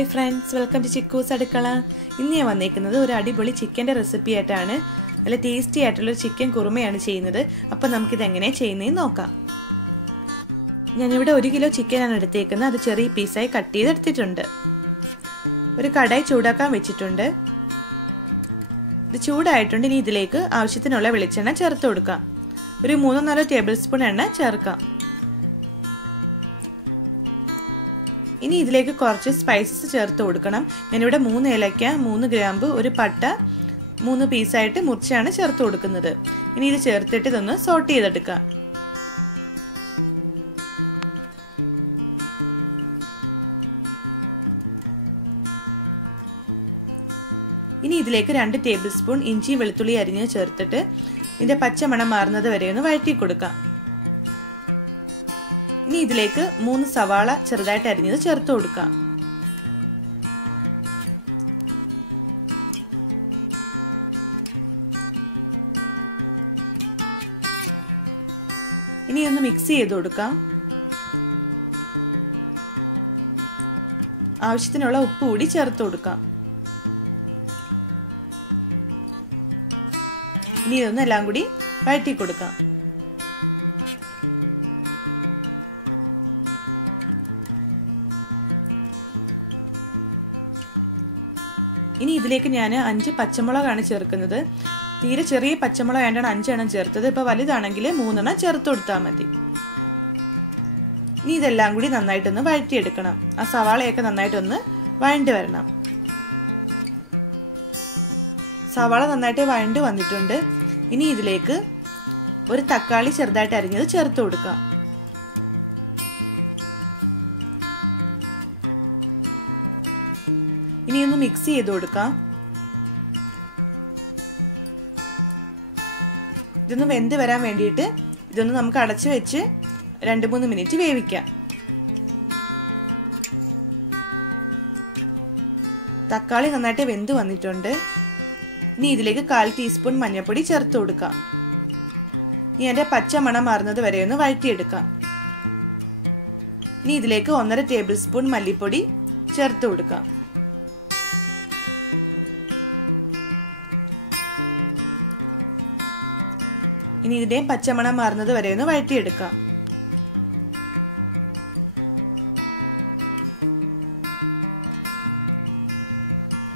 Hi friends, welcome to Chikku's Adikala. ഇന്ന് ഞാൻ വന്നിരിക്കുന്നത് ഒരു അടിപൊളി ചിക്കന്റെ റെസിപ്പി ആയിട്ടാണ്. നല്ല ടേസ്റ്റി ആയിട്ടുള്ള ചിക്കൻ കുറുമയാണ് ചെയ്യുന്നത്. അപ്പോൾ നമുക്ക് ഇത് എങ്ങനെ ചെയ്യുന്നതെന്ന് നോക്കാം. ഞാൻ ഇവിടെ 1 കിലോ ചിക്കൻ ആണ് എടുത്തേക്കുന്നത്. അത് ചെറിയ പീസായി കട്ട് ചെയ്ത് എടുത്തിട്ടുണ്ട്. ഒരു കടായി ചൂടാക്കാൻ വെച്ചിട്ടുണ്ട്. ഇത് ചൂടായിട്ടുണ്ട്. ഇനി ഇതിലേക്ക് ആവശ്യത്തിനുള്ള വെളിച്ചെണ്ണ ചേർത്ത് കൊടുക്കാം. ഒരു 3-4 ടേബിൾ സ്പൂൺ എണ്ണ ചേർക്കാം. ഇനി ഇതിലേക്ക് കുറച്ച് സ്പൈസസ് ചേർത്ത് കൊടുക്കണം. ഞാനിവിടെ 3 ഏലക്ക, 3 ഗ്രാമ്പു, ഒരു പട്ട 3 പീസായിട്ട് മുറിച്ചാണ് ചേർത്ത് കൊടുക്കുന്നത്. ഇനി ഇത് ചേർത്തിട്ട് ഇതൊന്ന് സോട്ട് ചെയ്തെടുക്കാം. ഇനി ഇതിലേക്ക് 2 ടേബിൾ സ്പൂൺ ഇഞ്ചി വെളുത്തുള്ളി അരിഞ്ഞ് ചേർത്തിട്ട് ഇതിന്റെ പച്ചമണം മാറുന്നത് വരെ ഒന്ന് വഴറ്റി കൊടുക്കാം. ഇനി ഇതിലേക്ക് 3 സവാള ചെറുതായിട്ട് അരിഞ്ഞത് ചേർത്ത് കൊടുക്കാം. ഇനി ഒന്ന് മിക്സ് ചെയ്ത് കൊടുക്കാം. ആവശ്യത്തിനുള്ള ഉപ്പ് കൂടി ചേർത്ത് കൊടുക്കാം. ഇനി ഇതൊന്ന് എല്ലാം കൂടി വഴറ്റി കൊടുക്കാം. ഇനി ഇതിലേക്ക് ഞാൻ 5 പച്ചമുളകാണ് ചേർക്കുന്നത്. തീരെ ചെറിയ പച്ചമുളക് ആയതുകൊണ്ടാണ് 5 എണ്ണം ചേർത്തത്. ഇപ്പോൾ വലുതാണെങ്കിൽ 3 എണ്ണം ചേർത്ത് കൊടുത്താൽ മതി. ഇനി ഇതെല്ലാം കൂടി നന്നായിട്ടൊന്ന് വഴറ്റിയെടുക്കണം. ആ സവാളയൊക്കെ നന്നായിട്ടൊന്ന് വഴണ്ട് വരണം. സവാള നന്നായിട്ട് വഴണ്ട് വന്നിട്ടുണ്ട്. ഇനി ഇതിലേക്ക് ഒരു തക്കാളി ചെറുതായിട്ട് അരിഞ്ഞത് ചേർത്ത് കൊടുക്കാം. ഇനി ഒന്ന് മിക്സ് ചെയ്ത് കൊടുക്കാം. ഇതൊന്ന് വെന്ത് വരാൻ വേണ്ടിയിട്ട് ഇതൊന്ന് നമുക്ക് അടച്ചു വെച്ച് 2-3 മിനിറ്റ് വേവിക്കാം. തക്കാളി നന്നായിട്ട് വെന്ത് വന്നിട്ടുണ്ട്. ഇനി ഇതിലേക്ക് 1/4 ടീസ്പൂൺ മഞ്ഞൾപ്പൊടി ചേർത്ത് കൊടുക്കാം. ഇനി അതിന്റെ പച്ച മണം മാറുന്നത് വരെ ഒന്ന് വഴറ്റിയെടുക്കാം. ഇനി ഇതിലേക്ക് 1.5 ടേബിൾ സ്പൂൺ മല്ലിപ്പൊടി ചേർത്ത് കൊടുക്കാം. ഇനി ഇതിന്റെ പച്ചമണം മാറുന്നത് വരെ ഒന്ന് വഴറ്റിയെടുക്കാം.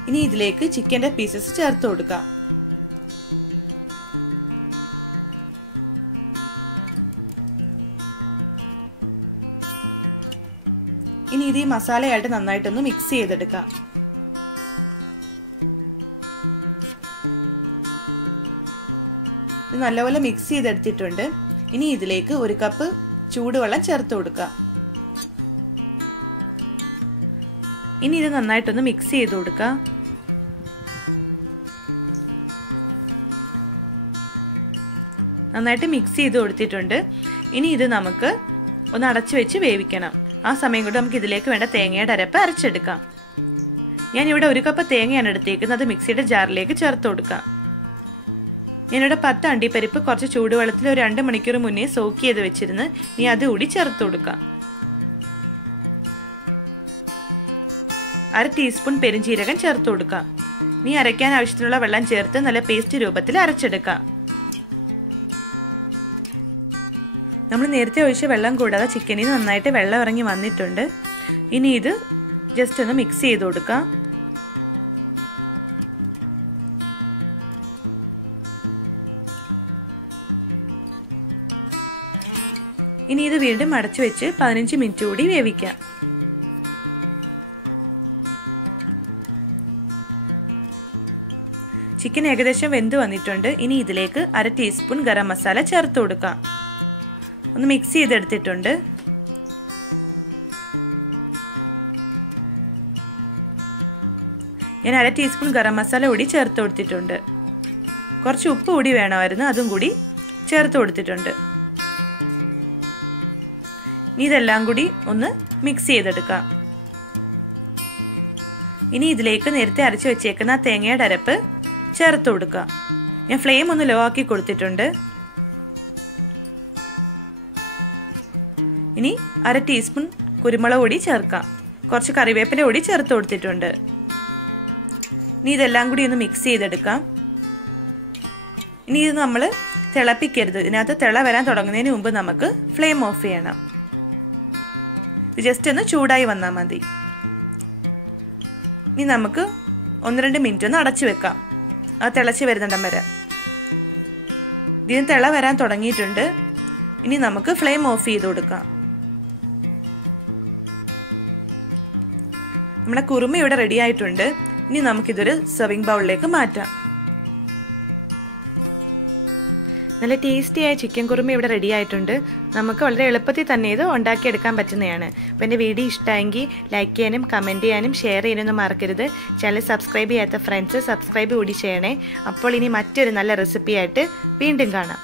ഇനി ഇതിലേക്ക് ചിക്കന്റെ പീസസ് ചേർത്ത് കൊടുക്കാം. ഇനി ഇത് ഈ മസാലയായിട്ട് നന്നായിട്ടൊന്ന് മിക്സ് ചെയ്തെടുക്കാം. നല്ലപോലെ മിക്സ് ചെയ്തെടുത്തിട്ടുണ്ട്. ഇനി ഇതിലേക്ക് 1 കപ്പ് ചൂടുവെള്ളം ചേർത്ത് കൊടുക്കാം. ഇനി ഇത് നന്നായിട്ടൊന്ന് മിക്സ് ചെയ്ത് കൊടുക്കാം. നന്നായിട്ട് മിക്സ് ചെയ്ത് കൊടുത്തിട്ടുണ്ട്. ഇനി ഇത് നമുക്ക് ഒന്ന് അടച്ചു വെച്ച് വേവിക്കണം. ആ സമയം കൊണ്ട് നമുക്ക് ഇതിലേക്ക് വേണ്ട തേങ്ങയുടെ അരപ്പ് അരച്ചെടുക്കാം. ഞാനിവിടെ 1 കപ്പ് തേങ്ങയാണ് എടുത്തേക്കുന്നത്. അത് മിക്സിയുടെ ജാറിലേക്ക് ചേർത്ത് കൊടുക്കാം. ഞാനിവിടെ 10 അണ്ടിപ്പരിപ്പ് കുറച്ച് ചൂടുവെള്ളത്തിൽ ഒരു 2 മണിക്കൂർ മുന്നേ സോക്ക് ചെയ്ത് വെച്ചിരുന്ന് ഇനി അതുകൂടി ചേർത്ത് കൊടുക്കാം. 1/2 ടീസ്പൂൺ പെരുംജീരകം ചേർത്ത് കൊടുക്കാം. ഇനി അരയ്ക്കാൻ ആവശ്യത്തിനുള്ള വെള്ളം ചേർത്ത് നല്ല പേസ്റ്റ് രൂപത്തിൽ അരച്ചെടുക്കാം. നമ്മൾ നേരത്തെ ഒഴിച്ച വെള്ളം കൂടാതെ ചിക്കനിൽ നന്നായിട്ട് വെള്ളം ഇറങ്ങി വന്നിട്ടുണ്ട്. ഇനി ഇത് ജസ്റ്റ് ഒന്ന് മിക്സ് ചെയ്ത് കൊടുക്കാം. ഇനി ഇത് വീണ്ടും അടച്ചു വെച്ച് 15 മിനിറ്റ് കൂടി വേവിക്കാം. ചിക്കൻ ഏകദേശം വെന്ത് വന്നിട്ടുണ്ട്. ഇനി ഇതിലേക്ക് 1/2 ടീസ്പൂൺ ഗരം മസാല ചേർത്ത് കൊടുക്കാം. ഒന്ന് മിക്സ് ചെയ്തെടുത്തിട്ടുണ്ട്. ഞാൻ 1/2 ടീസ്പൂൺ ഗരം മസാല കൂടി ചേർത്ത് കൊടുത്തിട്ടുണ്ട്. കുറച്ച് ഉപ്പ് കൂടി വേണമായിരുന്നു, അതും കൂടി ചേർത്ത് കൊടുത്തിട്ടുണ്ട്. ഇനി ഇതെല്ലാം കൂടി ഒന്ന് മിക്സ് ചെയ്തെടുക്കാം. ഇനി ഇതിലേക്ക് നേരത്തെ അരച്ചു വെച്ചേക്കുന്ന തേങ്ങയുടെ അരപ്പ് ചേർത്ത് കൊടുക്കാം. ഞാൻ ഫ്ലെയിം ഒന്ന് ലോ ആക്കി കൊടുത്തിട്ടുണ്ട്. ഇനി 1/2 ടീസ്പൂൺ കുരുമുളക് പൊടി ചേർക്കാം. കുറച്ച് കറിവേപ്പില കൂടി ചേർത്ത് കൊടുത്തിട്ടുണ്ട്. ഇനി ഇതെല്ലാം കൂടി ഒന്ന് മിക്സ് ചെയ്തെടുക്കാം. ഇനി ഇത് നമ്മൾ തിളപ്പിക്കരുത്. ഇതിനകത്ത് തിള വരാൻ തുടങ്ങുന്നതിന് മുമ്പ് നമുക്ക് ഫ്ലെയിം ഓഫ് ചെയ്യണം. ഇത് ജസ്റ്റ് ഒന്ന് ചൂടായി വന്നാൽ മതി. ഇനി നമുക്ക് 1-2 മിനിറ്റ് ഒന്ന് അടച്ചു വെക്കാം. അത് തിളച്ച് വരുന്നിടം വരെ. ഇതിന് തിള വരാൻ തുടങ്ങിയിട്ടുണ്ട്. ഇനി നമുക്ക് ഫ്ലെയിം ഓഫ് ചെയ്ത് കൊടുക്കാം. നമ്മുടെ കുറുമ ഇവിടെ റെഡി ആയിട്ടുണ്ട്. ഇനി നമുക്കിതൊരു സെർവിങ് ബൗളിലേക്ക് മാറ്റാം. നല്ല ടേസ്റ്റിയായ ചിക്കൻ കുറുമ ഇവിടെ റെഡി ആയിട്ടുണ്ട്. നമുക്ക് വളരെ എളുപ്പത്തിൽ തന്നെ ഇത് ഉണ്ടാക്കിയെടുക്കാൻ പറ്റുന്നതാണ്. അപ്പോൾ എൻ്റെ വീഡിയോ ഇഷ്ടമായെങ്കിൽ ലൈക്ക് ചെയ്യാനും കമൻറ്റ് ചെയ്യാനും ഷെയർ ചെയ്യാനൊന്നും മറക്കരുത്. ചാനൽ സബ്സ്ക്രൈബ് ചെയ്യാത്ത ഫ്രണ്ട്സ് സബ്സ്ക്രൈബ് കൂടി ചെയ്യണേ. അപ്പോൾ ഇനി മറ്റൊരു നല്ല റെസിപ്പിയായിട്ട് വീണ്ടും കാണാം.